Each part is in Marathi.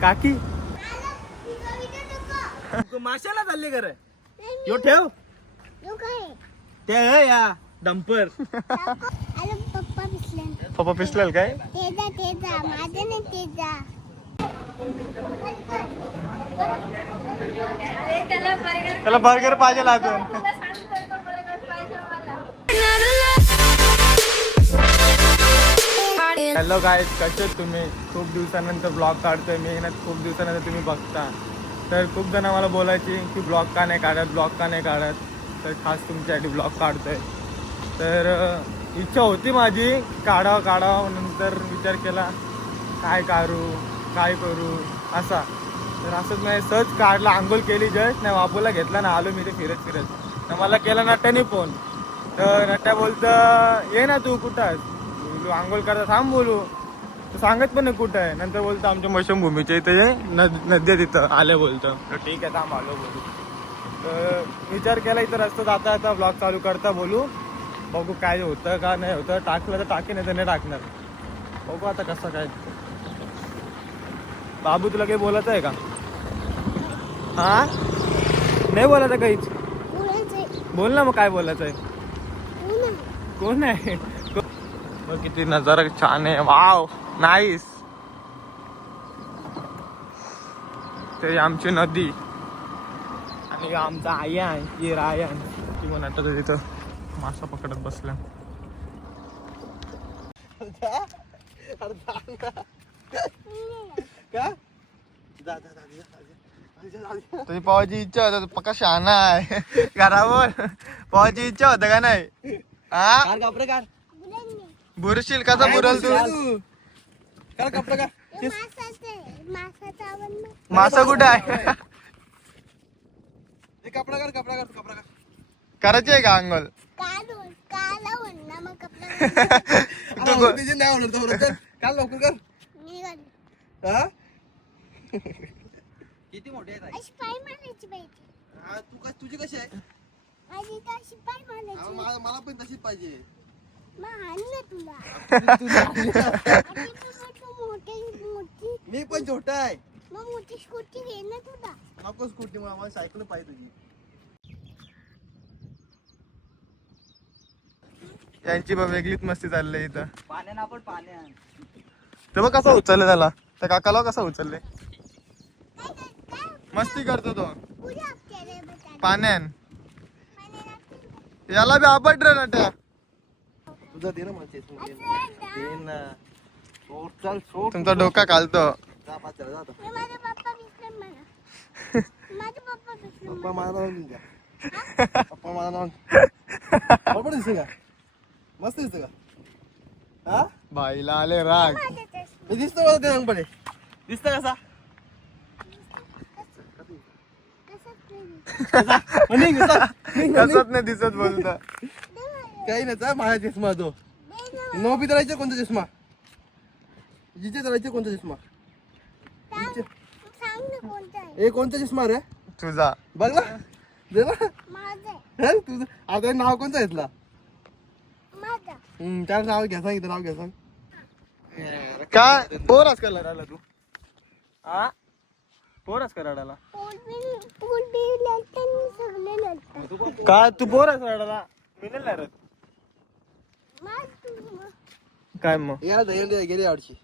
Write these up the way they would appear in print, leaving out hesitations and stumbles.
काकी माशाला चालले कर यो ठेव ते आहे या डंपर पप्पा पिसलेल काय त्याला बर्गर पाहिजे अजून. हॅलो गाईज, कसे तुम्ही? खूप दिवसानंतर ब्लॉग काढतोय मी ना, खूप दिवसानंतर तुम्ही बघता. तर खूप जण मला बोलायची की ब्लॉग का नाही काढत. तर खास तुमच्यासाठी ब्लॉग काढतोय. तर इच्छा होती माझी काढावं, नंतर विचार केला काय करू असा. तर असंच नाही, सहज काढला, आंघोळ केली, जस्ट नाही वापूला घेतला ना, आलो मी ते फिरत तर मला केला नट्ट्याने फोन. तर नट्ट्या बोलतं ये ना तू कुठं आहेस? बोलू आंघोळ करता थांब, बोलू तर सांगत पण नाही कुठं आहे. नंतर बोलतं आमच्या मशमभूमीच्या इथे नद्या तिथं आल्या बोलतं. तर ठीक आहे थांब आलो बोलू. तर विचार केला इथं रस्ता जाता ब्लॉग चालू करता बोलू, बघू काय होतं का नाही होतं. टाकलं तर टाकी, नाही तर नाही टाकणार. बघू आता कसं काय. बाबू तुला काही बोलायचं आहे का? हा नाही बोलायचं काहीच? बोल ना मग, काय बोलायचं आहे? कोण आहे? बघ किती नजारा छान आहे, वाव नाईस. ते आमची नदी आणि आमचा आयान ये रायन किंवा नाटक तिथं मासा पकडत बसल्या. तुझी पावाची इच्छा होता, पक्का शहाणा आहे. घरावर पावाची इच्छा होता का नाही? हा बुरशील कसा बुरल तू? मासा कुठे आहे? करायची आहे का अंघोळ? किती मोठे आहे? तुझी कशी आहे? मला पण तशीच पाहिजे. मी पण छोटा आहे. नको स्कूटी, मला सायकल पाहिजे तुझी. यांची बघ वेगळीच मस्ती चालली इथं. पाण्यानं आपण तर बघ कसा उचलले त्याला, त्या काकाला कसा उचलले. मस्ती करतो तो पाण्यान. याला बी आपट रे नट्या. तुझा दे ना मला. तुमचा डोका घालतो. पप्पा मला लावून द्या. पप्पा मला लावून दिसते का? मस्त दिसते का? हा बाईला आले राग. दिसतो मला ते रंगपणे. दिसत कसा? कसत नाही दिसत बोलता. काही नाही, माझा चष्मा तो. नोबी धरायचा कोणता चष्मा? जिचे धरायचे कोणता चष्मा? ए कोणता चष्मा रे तुझा? बघ ना, दे ना तुझं. आता नाव कोणतं घेतला? त्याला नाव घ्या, सांग नाव घ्या, सांग. काय पोरास का लढायला तू? हा पोरास का रडायला? काय तू पोरास रडायला? मी नाही लढत. काय मग गेली आवडची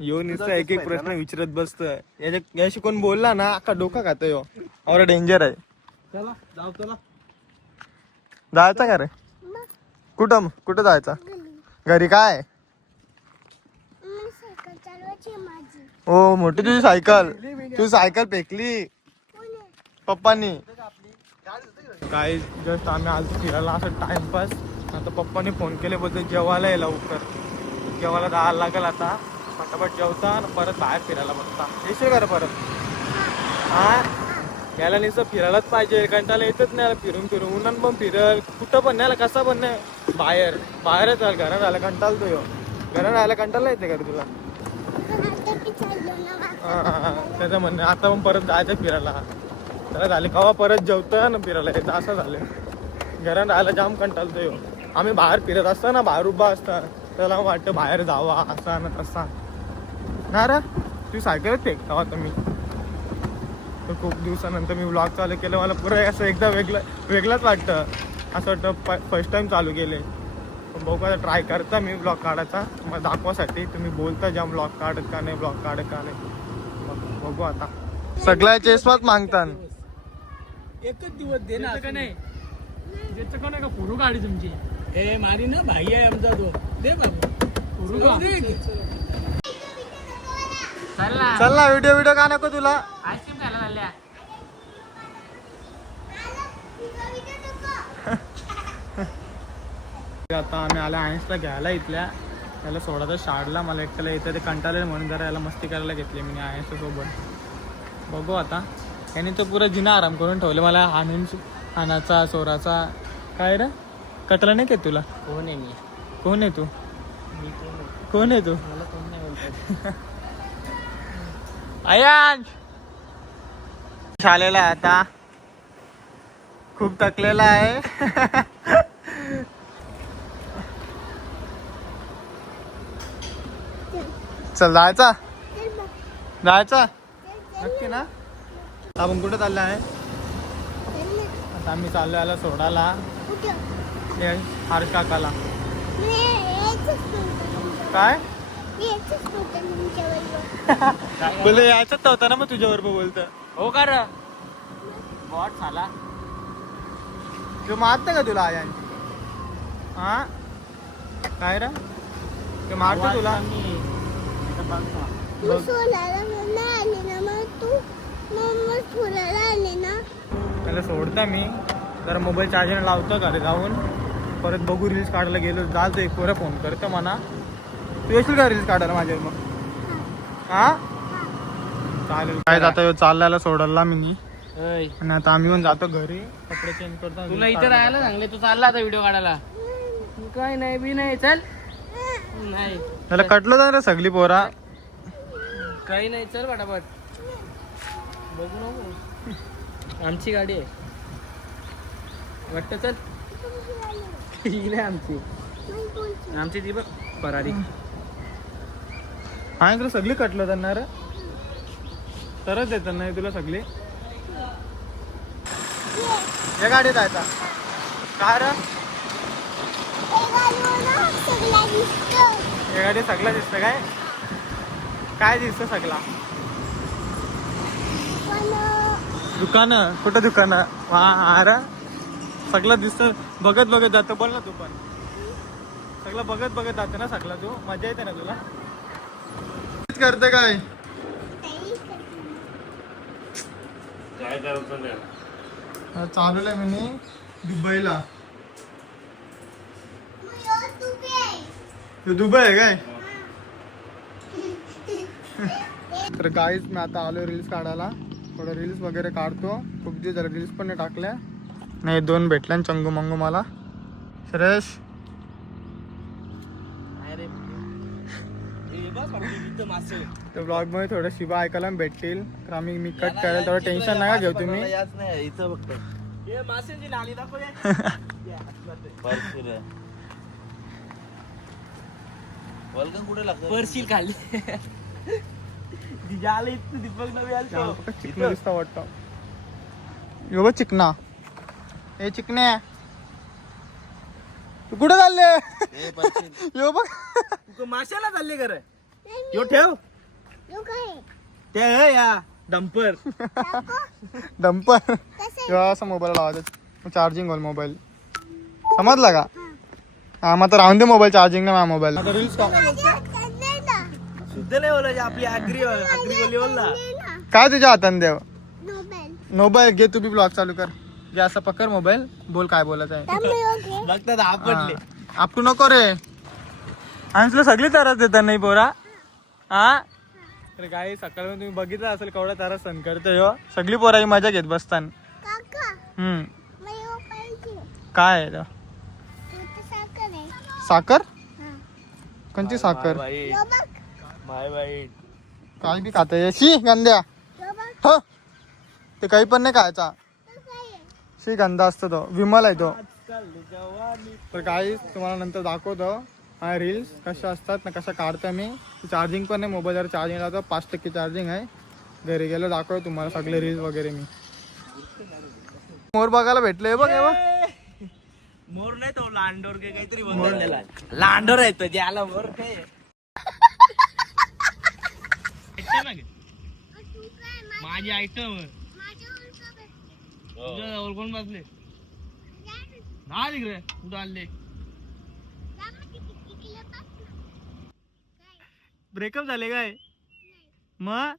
येऊन एक एक प्रश्न विचारत बसतोय. याशी कोण बोलला ना अख्खा डोका खातोय. और डेंजर आहे. चला जाऊ, चला जायचं का रे? कुठं जायचं? घरी काय? हो मोठी तुझी सायकल. तू सायकल फेकली पप्पानी. काय जस्ट आम्ही आज फिरायला असं टाइमपास. आता पप्पानी फोन केले, बोलतो जेवायला ये लवकर. जेवायला जायला लागेल आता. फटाफट जेवता आणि परत बाहेर फिरायला बघता. येशील का रे परत? हा याला नुसतं फिरायलाच पाहिजे, कंटाळा येतच नाही फिरून उन्हान पण फिरल, कुठं पण नाही, कसा पण नाही. बाहेरच आल. घरात राहायला कंटाळतो यो. घरात राहायला कंटाळा येते का रे तुला? त्याचं म्हणणं आता पण परत जायचं फिरायला. त्याला झाले कवा परत जेवतं ना फिरायला येतं असं झालं. घरात राहायला जाम कंटाळतो यो. आम्ही बाहेर फिरत असतो ना, बाहेर उभा असता, त्याला वाटतं बाहेर जावा असा ना तसा. ना रे तू सायकल फेकता होता मी. तर खूप दिवसानंतर मी व्लॉग चालू केलं. मला पुरं असं एकदा वेगळंच वाटतं. असं वाटतं फर्स्ट टाइम चालू केले. बघू आता ट्राय करता मी ब्लॉग काढायचा मग दाखवासाठी. तुम्ही बोलता ज्या ब्लॉग काढत का नाही ब्लॉग काढत का नाही बघू आता. सगळ्या चेस्वात मागतात. एकच दिवस दे ना का नाही देतं का नाही का पुरू गाडी तुमची ए मारी ना भाई आहे आमचा तो दे बाबू पुरू चल ना व्हिडिओ का नको तुला. आईस्क्रीम खायला चालल्या आता आम्ही आला आयन्सला घ्यायला इथल्या. त्याला सोडायचं शाळेला. मला एकट्याला इथं ते कंटाळले म्हणून जरा याला मस्ती करायला घेतली मी आयन्सच्या सोबत. बघू आता. याने तो पुरा जिना आराम करून ठेवले मला. हानाचा सोराचा. काय रे कटला नाही का तुला. कोण आहे मी कोण आहे तू. मी कोण आहे तू. मला कोण नाही बोलतात आयांश शाळेला आता खूप थकलेला आहे. चल जायचा नक्की ना. आपण कुठे चाललं आहे. आता आम्ही चाललो याला सोडायला हर्ष काकाला. काय बोले यायचं नव्हतं ना मग तुझ्याबरोबर बोलतं. हो का र बॉट झाला तू मारतं का तुला आयान. हा काय रे ते मारतो तुला. त्याला सोडता मी जरा मोबाईल चार्जर लावतो घरी जाऊन. परत बघू रील्स काढायला गेलो जाल तर एक पोरं फोन करतो म्हणा. तू येशील का रील्स काढायला माझ्या मग. हा चालेल. काय जाता चालल्याला सोडायला मी. आणि आता आम्ही पण जातो घरी कपडे चेंज करतो. तुला इथे राहायला सांगले तू चालला आता व्हिडिओ काढायला. काय नाही बी नाही चल नाही त्याला कटलं जाणार सगळी पोरा. काही नाही चल पटापट बघू नको आमची गाडी आहे वाटतं. चल ही नाही आमची ती बघ फरारी. हा इकडे सगळी कटलं जाणार तरच येतात नाही तुला सगळी. या गाडीत जायचा काय रे. या गाडी सगळा दिसतं काय. काय दिसतं सगळा. दुकानं कुठं दुकानं अरे सगळं दिसतं. बघत जातं. बोल ना तू पण सगळं बघत जातं ना सगळं. तू मजा येते ना तुला. करते काय चालू आहे मी दुबईला. दुबई आहे काय. तर काहीच मी आता आलो रील्स काढायला. थोडं रील्स वगैरे काढतो. खूप दिवस झाले रील्स पण नाही टाकल्या. नाही 2 भेटल्या चंगू मंगू मला. सुरेश तर ब्लॉग मध्ये थोडं शिवा ऐकायला भेटतील. तर आम्ही मी कट करायला थोडं टेन्शन नका घेऊ तुम्ही. परशील खाली दीपक चिकना दिसता वाटतं. यो बघ चिकना. हे चिकने तू कुठे चालले. यो बघ माशाला चालले कर यो ठेव ते या डंपर डंपर. किंवा असं मोबाईल लावायचं चार्जिंग होईल मोबाईल. समजला का. हा मग राहून दे मोबाईल चार्जिंग नाही. माझा मोबाईल आता रील्स शुद्ध नाही बोलायची आपली आगरी बोलली बोल ना. काय तुझ्या हाताने देव मोबाईल घे. तू बी ब्लॉग चालू कर. घे असं पकड मोबाईल. बोल काय बोलायचं आहे. बघतात आपडले आपण नको रे. आमचं सगळी तरच देतात नाही पोरा. हा तर काही सकाळी तुम्ही बघितलं असेल केवढा तारा सण करतोय. सगळी पोरा ही मजा घेत बसतान. काय आहे साखर. कोणती साखर. काय बी खात शी गंद्या. ह ते काही पण नाही खायचा. शी गंदा असतो तो. विमल आहे तो. तर काही तुम्हाला नंतर दाखवतो. हा रील्स कशा असतात ना कशा काढता मी. चार्जिंग पण नाही, मोबाईलवर चार्जिंग लावतो, 5% चार्जिंग आहे. घरी गेलो दाखव तुम्हाला सगळे रील्स वगैरे मी. मोर बघायला भेटले बघ हे बघ. मोर नाही तो लांडोर के काहीतरी बनवलेला आहे. लांडोर आहे तो ज्याला मोर काय माझी आयटम तुझ्या कोण बसले ना तिकडे कुठं आले. ब्रेकअप झाले काय मग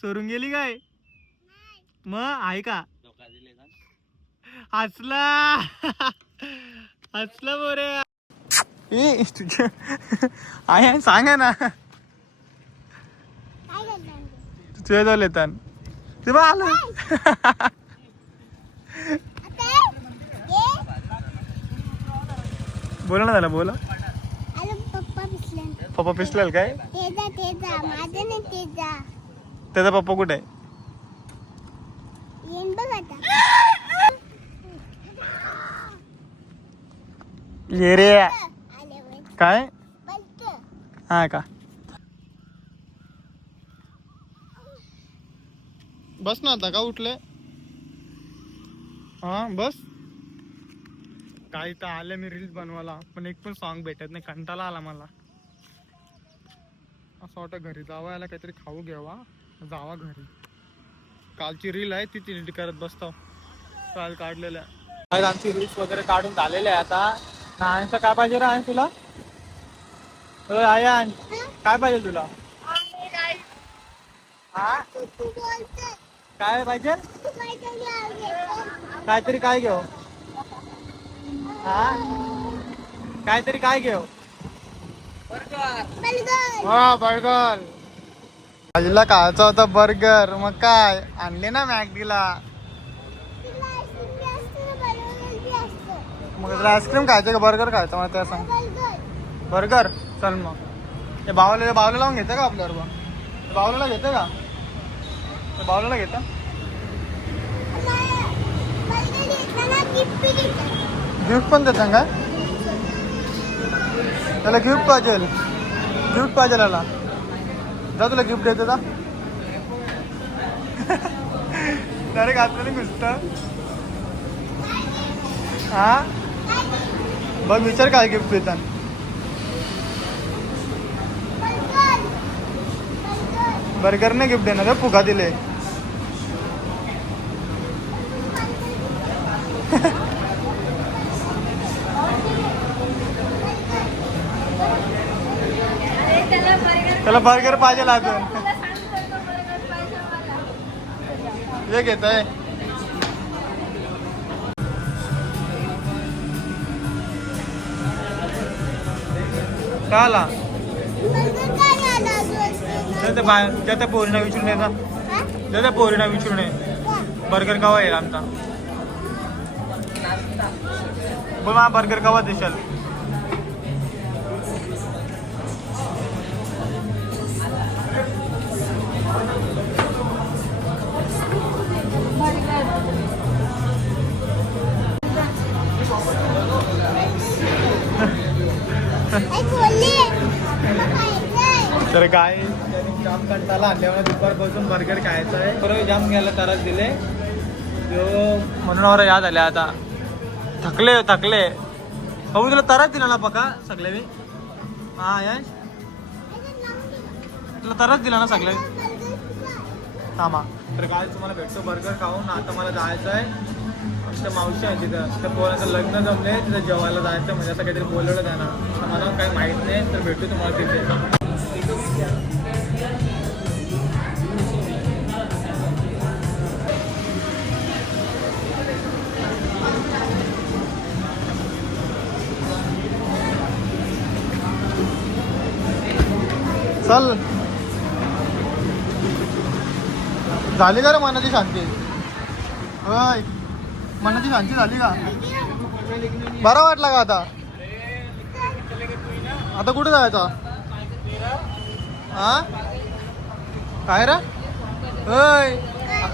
सोडून गेली काय मग आहे का. हसला हसला बोरे ए तुझ्या आहे सांगा ना तुझ्या जवळ येतात ते बघ आलं. बोला ना त्याला बोला. पप्पा पिसलेल काय त्याचा पप्पा कुठे आहे. ये रे काय हा का बस ना आता का उठले. हा बस काही तर आले मी रील्स बनवायला पण एक पण सॉन्ग भेटत नाही. कंटाळा आला मला. असं वाटतं घरी जावं याला काहीतरी खाऊ घ्यावा जावा घरी. कालची रील आहे ती एडिट करत बसतो. काल काढलेल्या आमची रील्स वगैरे काढून झालेले आहे आता. नायांचं काय पाहिजे रे आहे तुला. आयान काय पाहिजे तुला. हा काय पाहिजे काहीतरी काय घेऊ. हा काहीतरी काय घेऊ. हा बर्गर आजीला खायचा होता बर्गर मग काय आणले ना मॅकडीला. मग तुला आईस्क्रीम खायचं का बर्गर खायचं मला त्या सांग. बर्गर चल मग ते बावला लावून घेतं का आपल्यावर. बावला घेतं का बावला घेतं. गिफ्ट पण देतं का त्याला. गिफ्ट पाहिजे त्याला. जा तुला गिफ्ट देतो का डायरेक्ट आतमध्ये घुसत. हा बघ विचार काय गिफ्ट देतात. बर्गर नाही गिफ्ट देणार फुगा दिले. त्याला बर्गर पाहिजे अजून. हे घेत आहे का आला त्या पोरीना विचारून येतात. त्या पोरीना विचारून ये बर्गर कवा येईल आमचा. बोल मला बर्गर कवा देशाल. तर काय जाम कंटाला आणल्यावर दुपारपासून बर्गर खायचं आहे. बरोबर जाम घ्यायला त्रास दिले म्हणून और याद आले आता. थकले भाऊ तुला त्रास दिला ना पका सगळे मी. हा यश तुला त्रास दिला ना सगळे थांबा. तर काय तुम्हाला भेटतो बर्गर खाऊन. आता मला जायचं आहे आमच्या मावशी आहे तिथं. त्या पोराचं लग्न जमले तिथं जेवायला जायचं म्हणजे असं काहीतरी बोलवलं त्यांना. मला काही माहीत नाही तर भेटतो तुम्हाला तिथे. चल झाली का रे मनाची शांती. होय मनाची शांती झाली का. बरा वाटला का आता. आता कुठे जायचं हा काय रे. होय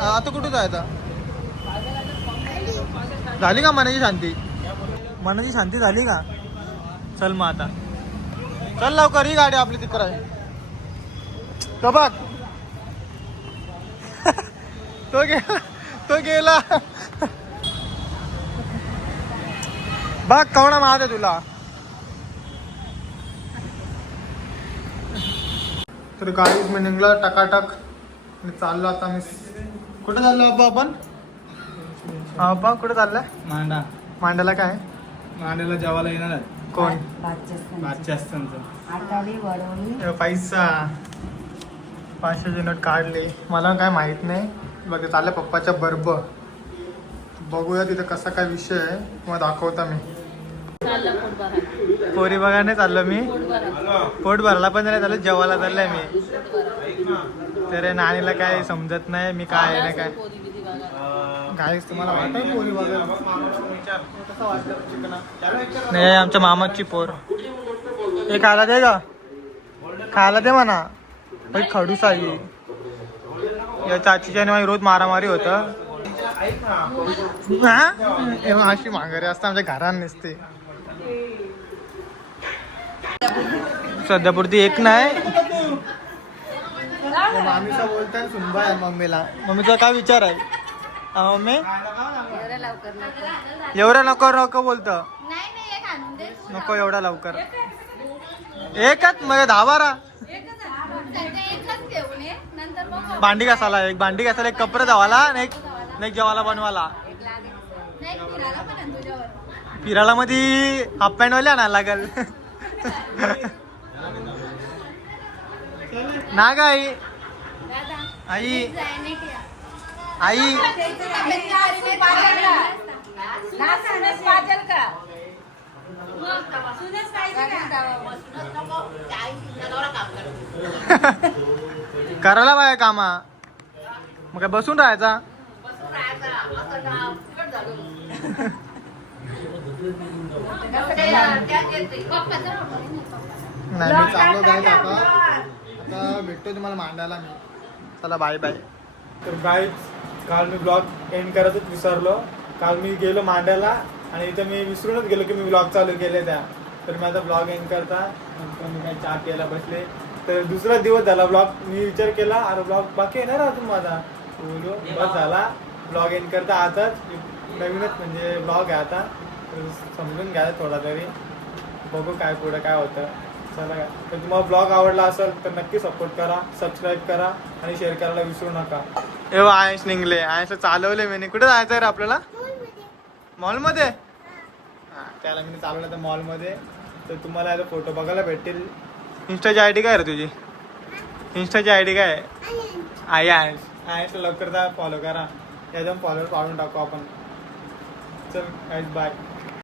आता कुठे जायचं. झाली का मनाची शांती. मनाची शांती झाली का. चल मग आता चल लवकर, ही गाडी आपली तिकडे आहे. तो बघ तो गेला बघ कवडा मारते तुला. तर गाडीच मी निघला टकाटक आणि चाललो आता मी. कुठे चाललो अब्बा आपण? हा अब्बा कुठे चाललाय? मांडा. मांडायला काय? मांड्याला जेवायला येणार आहे. कोण? मागच्या असताना पैसा 500ची नोट काढली. मला काय माहित नाही. बघ चाललंय पप्पाच्या बर्ब. बघूया तिथं कसा काय विषय आहे मग दाखवता मी. पोरी बघा नाही चाललो मी. पोट भरला पण नाही चाललं, जेवायला चाललंय मी. तर नानीला काय समजत नाही मी काय आहे ना काय. काहीच तुम्हाला वाटत पोरी बघायला? नाही आमच्या मामाची पोर. हे खायला दे का? खायला दे म्हणा. खडूस आहे या चाचीच्या आणि रोज मारामारी होत. अशी माघारी असतं आमच्या घरात नसते. सध्यापुरती एक नाही. मामीचा बोलताय सुनबा आहे मम्मीला. मम्मीचा काय विचार आहे? मम्मी एवढ्या लवकर नको बोलतं. नको एवढा लवकर. एकच म्हणजे 10-12 भांडी घासायला. एक भांडी घासायला, एक कपडे धुवायला आणि एक जेवायला बनवायला. फिरायला मध्ये हाफ पॅन्ट वाले आणायला लागल ना ग आई. आई आई करायला पाहिजे कामा. मग काय बसून राहायचा? नाही मी चाललो जायचं आता भेटतो तुम्हाला मांडायला मी. चला बाय बाय. तर बाय. काल मी ब्लॉग एंड करतच विसरलो. काल मी गेलो मांडायला आणि इथं मी विसरूनच गेलो की मी ब्लॉग चालू केले त्या. तर मी आता ब्लॉग एंड करता नंतर मी काय चहा प्यायला बसले. तर दुसरा दिवस झाला ब्लॉग. मी विचार केला अरे ब्लॉग बाकी येणार अजून माझा. बोलो बस झाला ब्लॉग एंड करता. आताच नवीनच म्हणजे ब्लॉग आहे आता. तर समजून घ्या थोडा तरी. बघू काय पुढं काय होतं. चला काय. तर तुम्हाला ब्लॉग आवडला असेल तर नक्की सपोर्ट करा, सबस्क्राईब करा आणि शेअर करायला विसरू नका. एव्हा आयस निघले. आयस चालवले मी. कुठे जायचं रे आपल्याला? मॉलमध्ये. हां त्याला मी चालवलं तर मॉलमध्ये. तर तुम्हाला याचा फोटो बघायला भेटतील. इंस्टाची आय डी काय रे तुझी? इंस्टाची आय डी काय आहे? आयस लवकर जा फॉलो करा. एकदम फॉलोअर पाडून टाकू आपण. चल गाईज बाय.